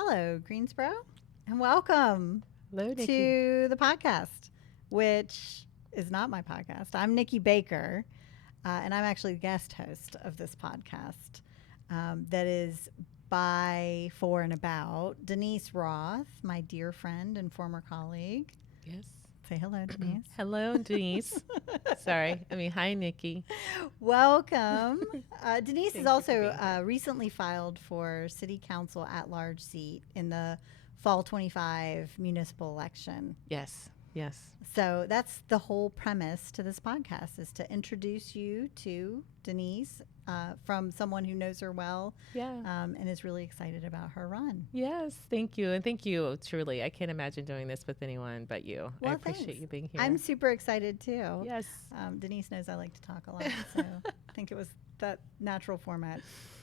Hello, Greensboro, and welcome Hello, Nikki. to the podcast, which is not my podcast. I'm Nikki Baker, and I'm actually the guest host of this podcast that is by, for, and about Denise Roth, my dear friend and former colleague. Yes. Say hello, Denise. Hello, Denise. Sorry. Hi, Nikki. Welcome. Denise is Thank you for also being here. recently filed for City Council at large seat in the fall 25 municipal election. Yes. Yes. So that's the whole premise to this podcast is to introduce you to Denise from someone who knows her well Yeah. and is really excited about her run. Yes. Thank you. And thank you, truly. I can't imagine doing this with anyone but you. I Well, thanks. appreciate you being I'm here. super excited too. Yes. Denise knows I like to talk a lot, so I think it was that natural format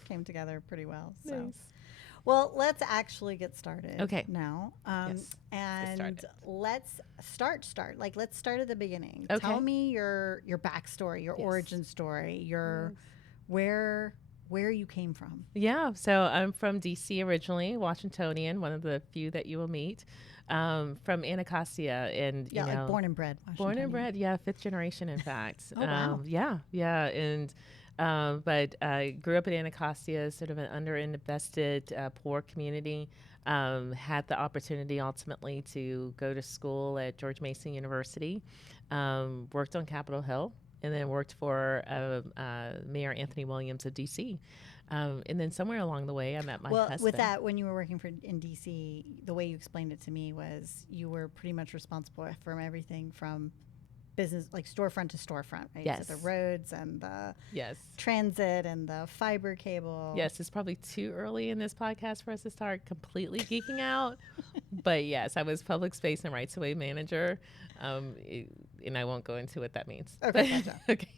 came together pretty well. So. Nice. Well, let's actually get started Okay. now. Yes. Let's get And started. let's start. Like let's start at the beginning. Okay. Tell me your backstory, your Yes. origin story, your Yes. where you came from. Yeah. So I'm from DC originally, Washingtonian, one of the few that you will meet. From Anacostia, and Yeah, like born and bred born and Washingtonian. bred, yeah, fifth generation, in fact. Oh wow. Yeah, yeah, and but I grew up in Anacostia, sort of an underinvested, poor community. Had the opportunity ultimately to go to school at George Mason University. Worked on Capitol Hill, and then worked for Mayor Anthony Williams of DC. And then somewhere along the way, I met my Well, with husband. that, when you were working for in DC, the way you explained it to me was you were pretty much responsible for everything from business, like storefront to storefront, right? Yes. So the roads and the Yes. transit and the fiber cable. Yes, it's probably too early in this podcast for us to start completely geeking out. But yes, I was public space and rights of way manager. And I won't go into what that means. Okay, gotcha. Okay.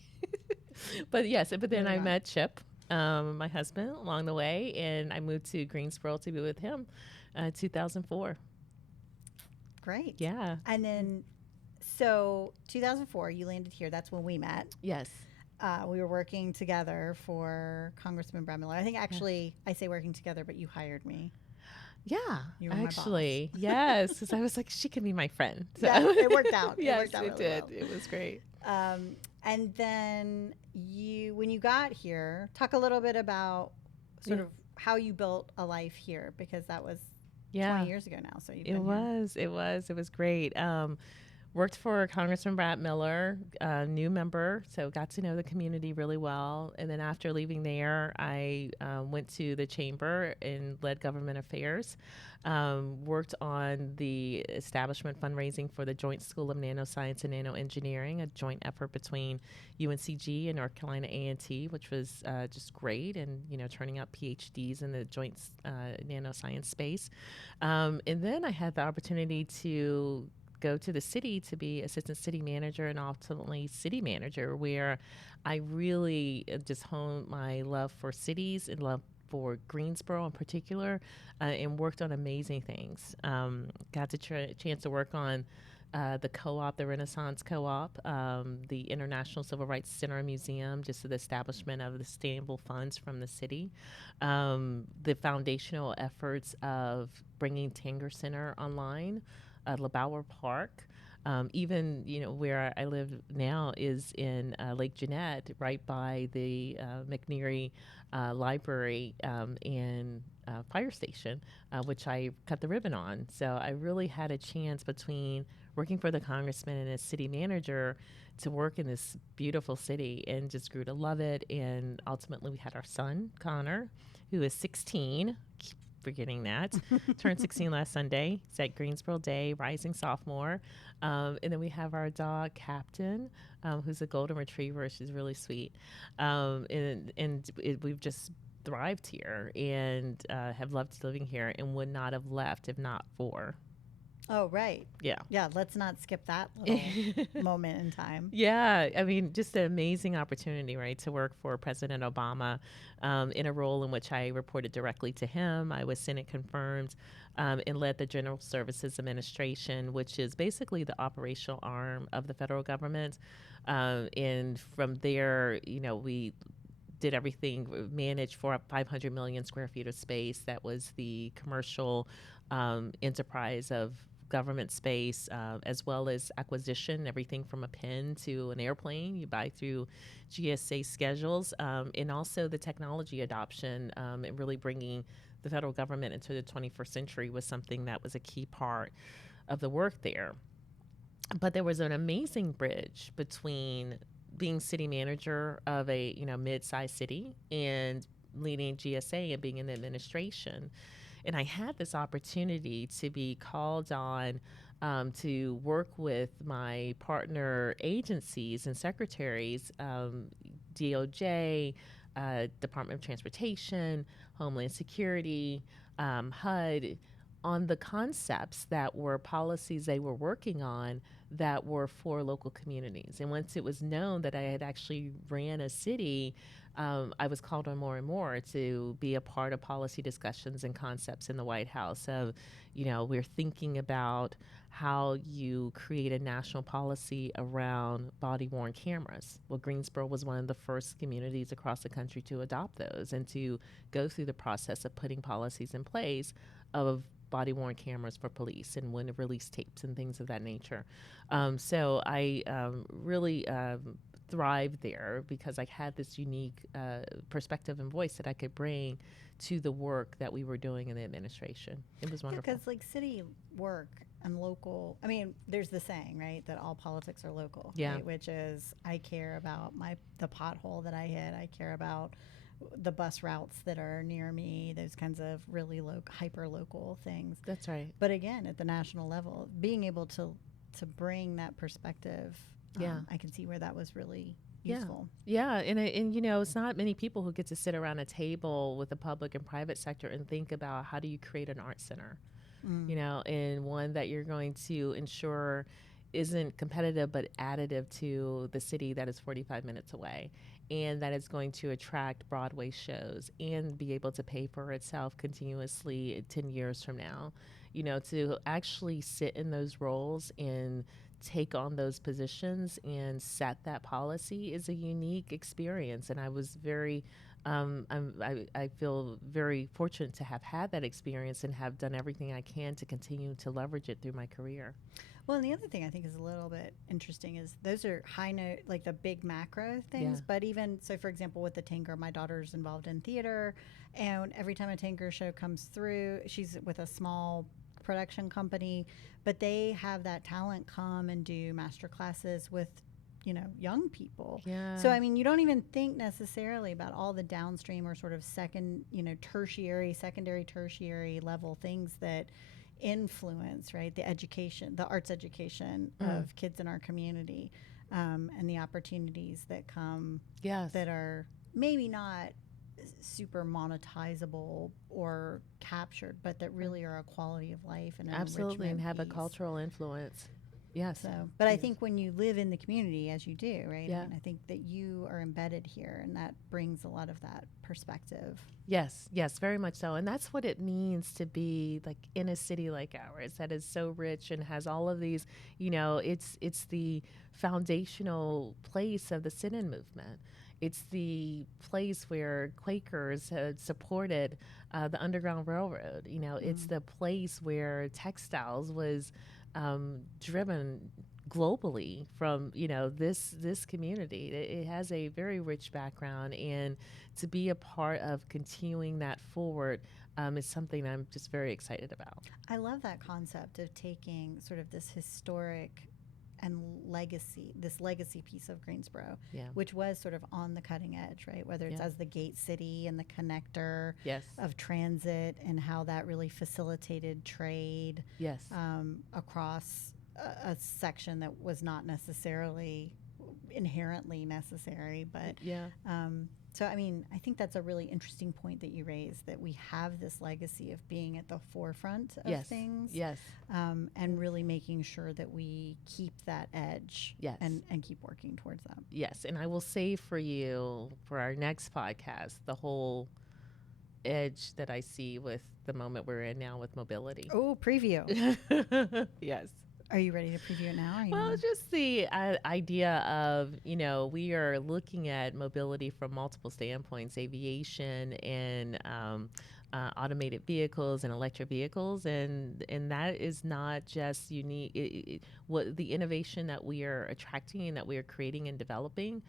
But yes, but then I Moving on. met Chip, my husband, along the way, and I moved to Greensboro to be with him 2004. Great. Yeah. And then, so 2004, you landed here. That's when we met. Yes. We were working together for Congressman Brad Miller. I think actually I say working together, but you hired me. Yeah, You were my boss. actually, yes. Because I was like, she can be my friend. So. Yeah, it worked out. Yes, It worked out it really did. well. It was great. And then when you got here, talk a little bit about sort Yeah. of how you built a life here, because that was Yeah. 20 years ago now. So you've It been here. was. It was great. Worked for Congressman Brad Miller, new member, so got to know the community really well. And then after leaving there, I went to the chamber and led government affairs. Worked on the establishment fundraising for the Joint School of Nanoscience and Nanoengineering, a joint effort between UNCG and North Carolina A&T, which was just great, and turning out PhDs in the joint nanoscience space. And then I had the opportunity to go to the city to be assistant city manager and ultimately city manager, where I really just honed my love for cities and love for Greensboro in particular, and worked on amazing things. Got the chance to work on the co-op, the Renaissance Co-op, the International Civil Rights Center and Museum, just the establishment of the sustainable funds from the city, the foundational efforts of bringing Tanger Center online, LeBauer Park. Even where I live now is in Lake Jeanette, right by the McNeary Library and fire station, which I cut the ribbon on. So I really had a chance between working for the congressman and as city manager to work in this beautiful city, and just grew to love it. And ultimately, we had our son Connor, who is 16. Forgetting that. Turned 16 last Sunday. It's at Greensboro Day, rising sophomore. And then we have our dog, Captain, who's a golden retriever. She's really sweet. We've just thrived here and have loved living here and would not have left if not for. Oh, right. Yeah. Yeah, let's not skip that little moment in time. Yeah, just an amazing opportunity, right, to work for President Obama in a role in which I reported directly to him. I was Senate confirmed and led the General Services Administration, which is basically the operational arm of the federal government. And from there, we did everything, managed for 500 million square feet of space. That was the commercial enterprise of government space, as well as acquisition, everything from a pen to an airplane you buy through GSA schedules, and also the technology adoption, and really bringing the federal government into the 21st century was something that was a key part of the work there. But there was an amazing bridge between being city manager of a mid-sized city and leading GSA and being in the administration. And I had this opportunity to be called on to work with my partner agencies and secretaries, DOJ, Department of Transportation, Homeland Security, HUD, on the concepts that were policies they were working on that were for local communities. And once it was known that I had actually ran a city, I was called on more and more to be a part of policy discussions and concepts in the White House. So, we're thinking about how you create a national policy around body-worn cameras. Well, Greensboro was one of the first communities across the country to adopt those and to go through the process of putting policies in place of body-worn cameras for police and when to release tapes and things of that nature. So I really thrived there because I had this unique perspective and voice that I could bring to the work that we were doing in the administration. It was wonderful. Because city work and local, there's the saying, right, that all politics are local, Yeah. right? Which is, I care about the pothole that I hit. I care about the bus routes that are near me, those kinds of really hyper local things. That's right. But again, at the national level, being able to bring that perspective, I can see where that was really useful. Yeah, and it's not many people who get to sit around a table with the public and private sector and think about how do you create an art center, and one that you're going to ensure isn't competitive but additive to the city that is 45 minutes away, and that is going to attract Broadway shows and be able to pay for itself continuously 10 years from now. To actually sit in those roles and take on those positions and set that policy is a unique experience. And I was very, I feel very fortunate to have had that experience and have done everything I can to continue to leverage it through my career. Well, and the other thing I think is a little bit interesting is those are high note, like the big macro things. Yeah. But even so, for example, with the Tinker, my daughter's involved in theater, and every time a Tinker show comes through, she's with a small production company, but they have that talent come and do master classes with young people. Yeah. So you don't even think necessarily about all the downstream or sort of secondary, tertiary level things that influence, right, the arts education of kids in our community, and the opportunities that come that are maybe not super monetizable or captured, but that really are a quality of life and an absolutely, and have piece. a cultural influence. Yes. So, but I think when you live in the community, as you do, right? Yeah. I think that you are embedded here, and that brings a lot of that perspective. Yes, very much so. And that's what it means to be like in a city like ours that is so rich and has all of these, it's the foundational place of the sit-in movement. It's the place where Quakers had supported the Underground Railroad. It's the place where textiles was driven globally from this community. It has a very rich background, and to be a part of continuing that forward is something I'm just very excited about. I love that concept of taking sort of this historic and legacy piece of Greensboro, which was sort of on the cutting edge, right? Whether it's as the gate city and the connector of transit, and how that really facilitated trade across a section that was not necessarily inherently necessary, but so I think that's a really interesting point that you raised, that we have this legacy of being at the forefront of things, and really making sure that we keep that edge, and keep working towards that. Yes, and I will save for you for our next podcast the whole edge that I see with the moment we're in now with mobility. Oh, preview. Yes. Are you ready to preview it now? Or you Well, wanna... just the idea of, we are looking at mobility from multiple standpoints, aviation and automated vehicles and electric vehicles. And that is not just unique. What the innovation that we are attracting and that we are creating and developing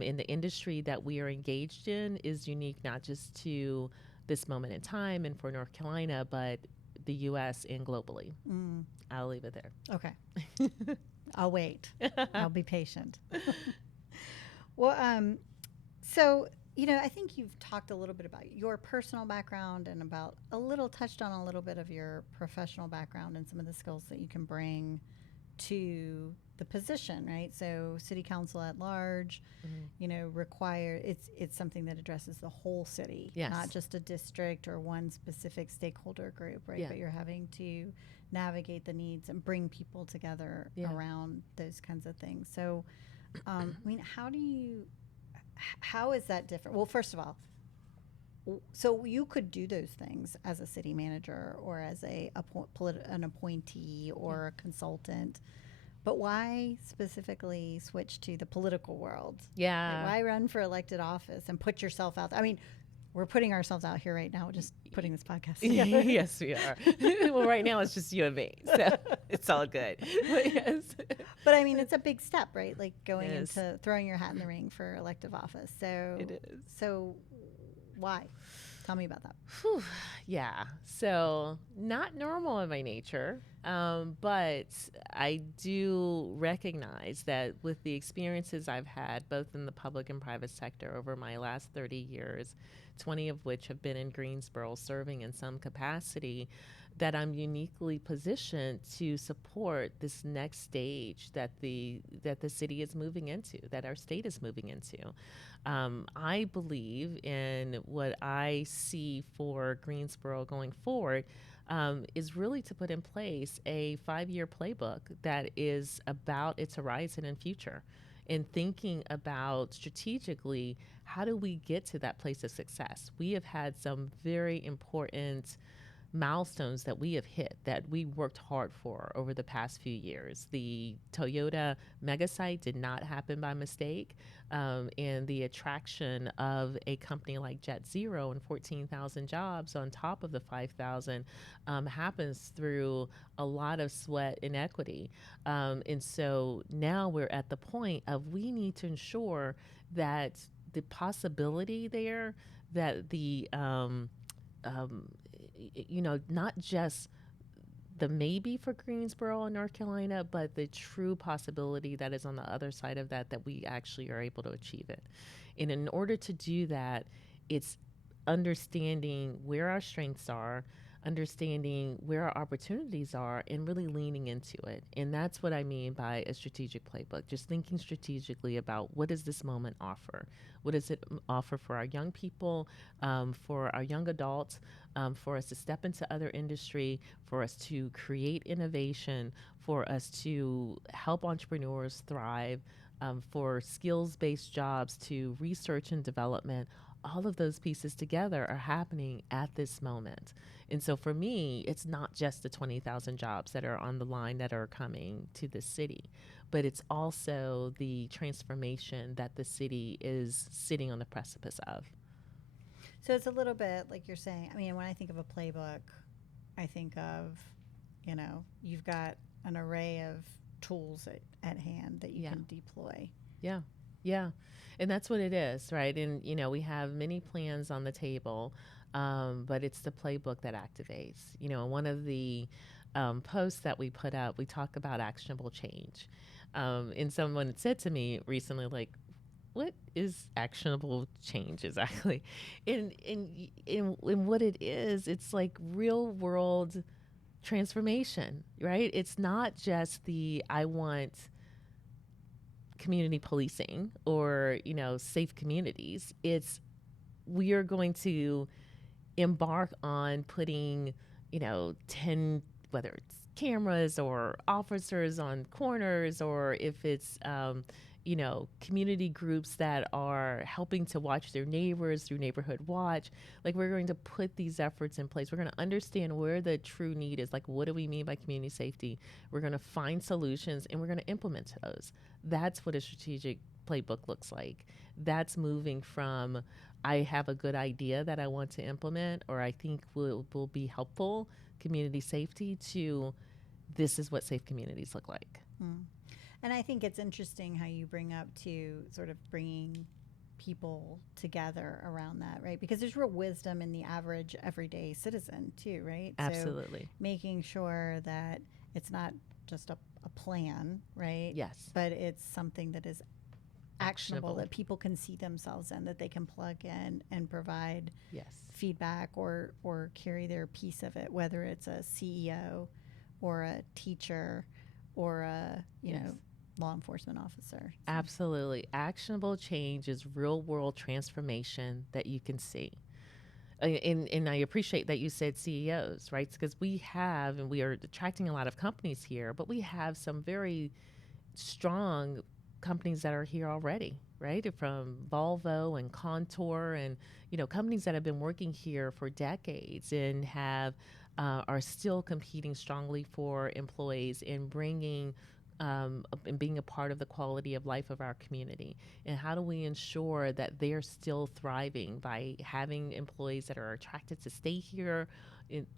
in the industry that we are engaged in is unique, not just to this moment in time and for North Carolina, but the U.S. and globally. I'll leave it there. Okay. I'll wait. I'll be patient. Well, so, I think you've talked a little bit about your personal background and touched on a little bit of your professional background and some of the skills that you can bring to the position, right? So city council at large, it's something that addresses the whole city, Yes. not just a district or one specific stakeholder group, right? Yeah. But you're having to navigate the needs and bring people together around those kinds of things. So, how is that different? Well, first of all, so you could do those things as a city manager or as an appointee or a consultant, but why specifically switch to the political world? Yeah. Like, why run for elected office and put yourself out? I mean, we're putting ourselves out here right now, just putting this podcast together. Yes, we are. Well, right now it's just you and me, so it's all good. But yes. But I mean, it's a big step, right? Like going It is. into throwing your hat in the ring for elective office. So It is. So why? Tell me about that. Whew, yeah. So not normal in my nature, but I do recognize that with the experiences I've had, both in the public and private sector over my last 30 years, 20 of which have been in Greensboro serving in some capacity, that I'm uniquely positioned to support this next stage that the city is moving into, that our state is moving into. I believe in what I see for Greensboro going forward is really to put in place a 5-year playbook that is about its horizon and future, and thinking about strategically, how do we get to that place of success? We have had some very important milestones that we have hit that we worked hard for over the past few years. The Toyota mega site did not happen by mistake. And the attraction of a company like Jet Zero and 14,000 jobs on top of the 5,000 happens through a lot of sweat and equity. And so now we're at the point of we need to ensure that the possibility there, that not just the maybe for Greensboro and North Carolina, but the true possibility that is on the other side of that we actually are able to achieve it. And in order to do that, it's understanding where our strengths are, understanding where our opportunities are, and really leaning into it. And that's what I mean by a strategic playbook, just thinking strategically about what does this moment offer? What does it offer for our young people, for our young adults, for us to step into other industry, for us to create innovation, for us to help entrepreneurs thrive, for skills-based jobs, to research and development. All of those pieces together are happening at this moment. And so for me, it's not just the 20,000 jobs that are on the line that are coming to the city, but it's also the transformation that the city is sitting on the precipice of. So it's a little bit like you're saying. I mean, when I think of a playbook, I think of, you've got an array of tools at hand that you can deploy. Yeah. Yeah. And that's what it is, right? And, we have many plans on the table, but it's the playbook that activates. One of the posts that we put up, we talk about actionable change. And someone said to me recently, like, what is actionable change exactly? And what it is, it's like real world transformation, right? It's not just I want community policing or, safe communities. It's we are going to embark on putting, 10, whether it's cameras or officers on corners, or if it's, community groups that are helping to watch their neighbors through Neighborhood Watch. Like, we're going to put these efforts in place. We're going to understand where the true need is. Like, what do we mean by community safety? We're going to find solutions and we're going to implement those. That's what a strategic playbook looks like. That's moving from, I have a good idea that I want to implement or I think will be helpful, community safety, to this is what safe communities look like. Mm. And I think it's interesting how you bring up to sort of bringing people together around that, right? Because there's real wisdom in the average everyday citizen too, right? Absolutely. So making sure that it's not just a plan, right? Yes. But it's something that is actionable, that people can see themselves in, that they can plug in and provide feedback or carry their piece of it, whether it's a CEO or a teacher or a, you know, law enforcement officer. So. Absolutely. Actionable change is real world transformation that you can see. And I appreciate that you said CEOs, right? Because we are attracting a lot of companies here, but we have some very strong companies that are here already, right? From Volvo and Contour and, companies that have been working here for decades and are still competing strongly for employees and bringing and being a part of the quality of life of our community. And how do we ensure that they're still thriving by having employees that are attracted to stay here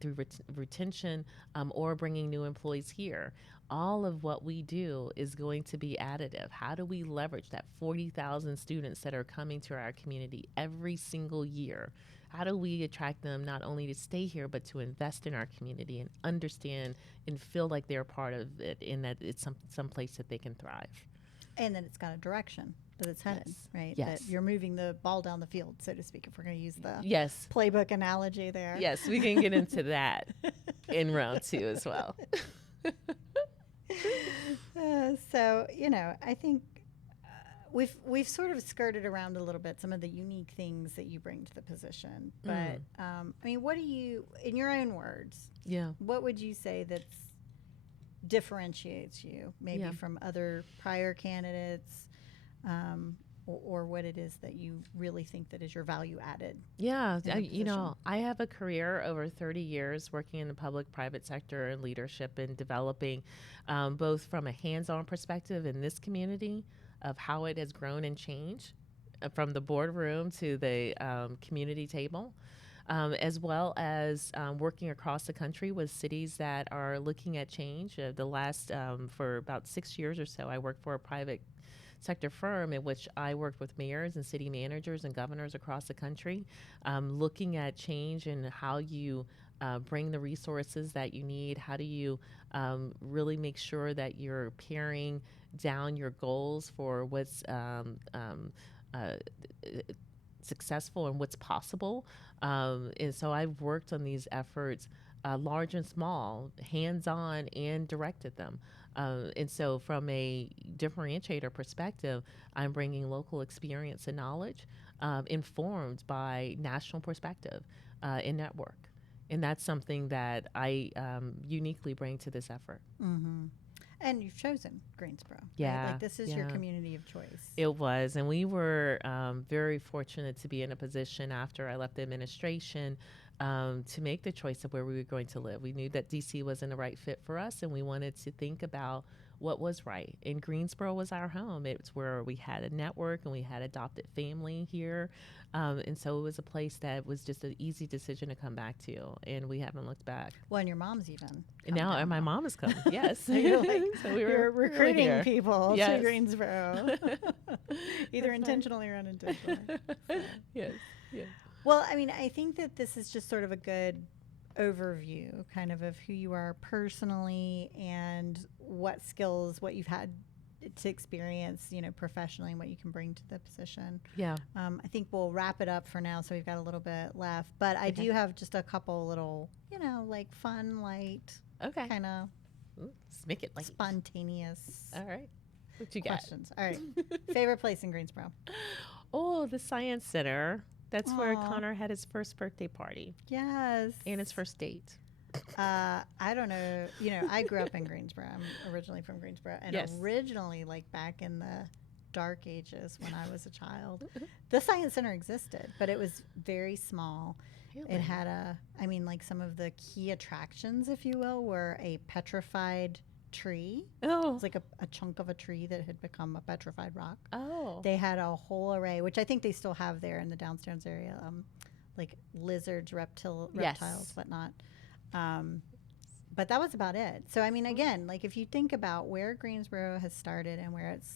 through retention or bringing new employees here? All of what we do is going to be additive. How do we leverage that 40,000 students that are coming to our community every single year? How do we attract them not only to stay here, but to invest in our community and understand and feel like they're a part of it, and that it's some place that they can thrive? And that it's got a direction that it's headed, right? Yes. That you're moving the ball down the field, so to speak, if we're going to use the playbook analogy there. Yes, we can get into that in round 2 as well. So, I think we've sort of skirted around a little bit some of the unique things that you bring to the position. But, I mean, what do you, in your own words, what would you say that differentiates you maybe from other prior candidates, or what it is that you really think that is your value added? Yeah, I have a career over 30 years working in the public-private sector and leadership and developing both from a hands-on perspective in this community of how it has grown and changed from the boardroom to the community table, as well as working across the country with cities that are looking at change. The last, for about 6 years or so, I worked for a private sector firm in which I worked with mayors and city managers and governors across the country, looking at change and how you bring the resources that you need. How do you really make sure that you're paring down your goals for what's successful and what's possible? And so I've worked on these efforts, large and small, hands-on, and directed them. And so from a differentiator perspective, I'm bringing local experience and knowledge informed by national perspective and network. And that's something that I uniquely bring to this effort. Mm-hmm. And you've chosen Greensboro. Yeah. Right? Like, this is your community of choice. It was. And we were very fortunate to be in a position after I left the administration to make the choice of where we were going to live. We knew that DC wasn't the right fit for us, and we wanted to think about what was right. And Greensboro was our home. It's where we had a network and we had adopted family here. And so it was a place that was just an easy decision to come back to, and we haven't looked back. Well, and your mom's even. And now my mom has come, yes. So you're recruiting people to Greensboro, either intentionally or unintentionally. So. Yes. Well, I mean, I think that this is just sort of a good overview kind of who you are personally and what skills, what you've had to experience, professionally, and what you can bring to the position. Yeah. I think we'll wrap it up for now, so we've got a little bit left. But I do have just a couple little, like fun, light, kind of make it light, spontaneous. All right. What you questions? All right. Favorite place in Greensboro? Oh, the Science Center. That's where Connor had his first birthday party. Yes. And his first date. I don't know. I grew up in Greensboro. I'm originally from Greensboro. And originally, like back in the dark ages when I was a child. The Science Center existed, but it was very small. Really? It had like some of the key attractions, if you will, were a petrified tree. It Oh. was like a chunk of a tree that had become a petrified rock. Oh. They had a whole array, which I think they still have there in the downstairs area, like lizards, reptiles, whatnot. But that was about it. So, I mean, again, like if you think about where Greensboro has started and where it's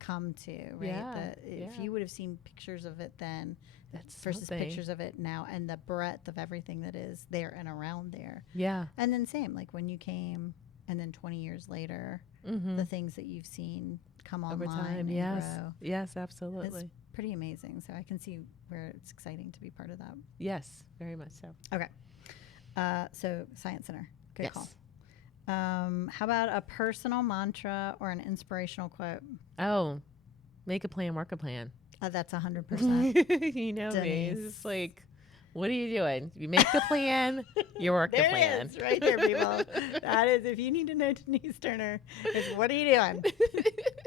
come to, right? Yeah, If you would have seen pictures of it then That's versus something. pictures of it now and the breadth of everything that is there and around there. Yeah. And then same, like when you came and then 20 years later, Mm-hmm. the things that you've seen come Over online time. and Yes. grow. Yes, absolutely. It's pretty amazing. So I can see where it's exciting to be part of that. Yes, very much so. Okay. So Science Center. Good Yes. call. How about a personal mantra or an inspirational quote? Oh, make a plan, work a plan. That's 100%. You know me. Denise. It's just like, what are you doing? You make the plan, you work the There plan. it is, right there, people. That is, if you need to know Denise Turner, it's what are you doing?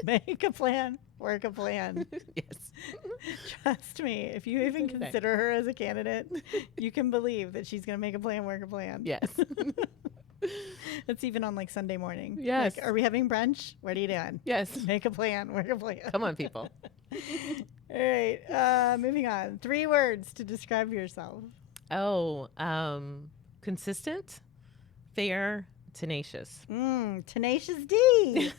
Make a plan, work a plan. Yes. Trust me, if you even Okay. consider her as a candidate, you can believe that she's going to make a plan, work a plan. Yes. That's even on like Sunday morning. Yes. Like, are we having brunch? What are you doing? Yes. Make a plan, work a plan. Come on, people. All right, moving on. 3 words to describe yourself. Oh, consistent, fair, tenacious. Tenacious D.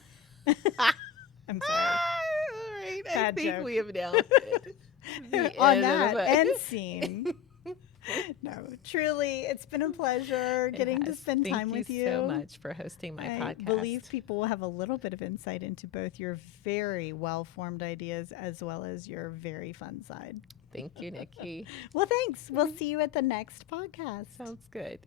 I'm sorry. All right. I Bad think joke. we have now hit the On end that of it. end scene. No, truly, it's been a pleasure It getting to has. spend time with you. Thank you so much for hosting my I podcast. believe people will have a little bit of insight into both your very well-formed ideas as well as your very fun side. Thank you, Nikki. Well, thanks. We'll see you at the next podcast. Sounds good.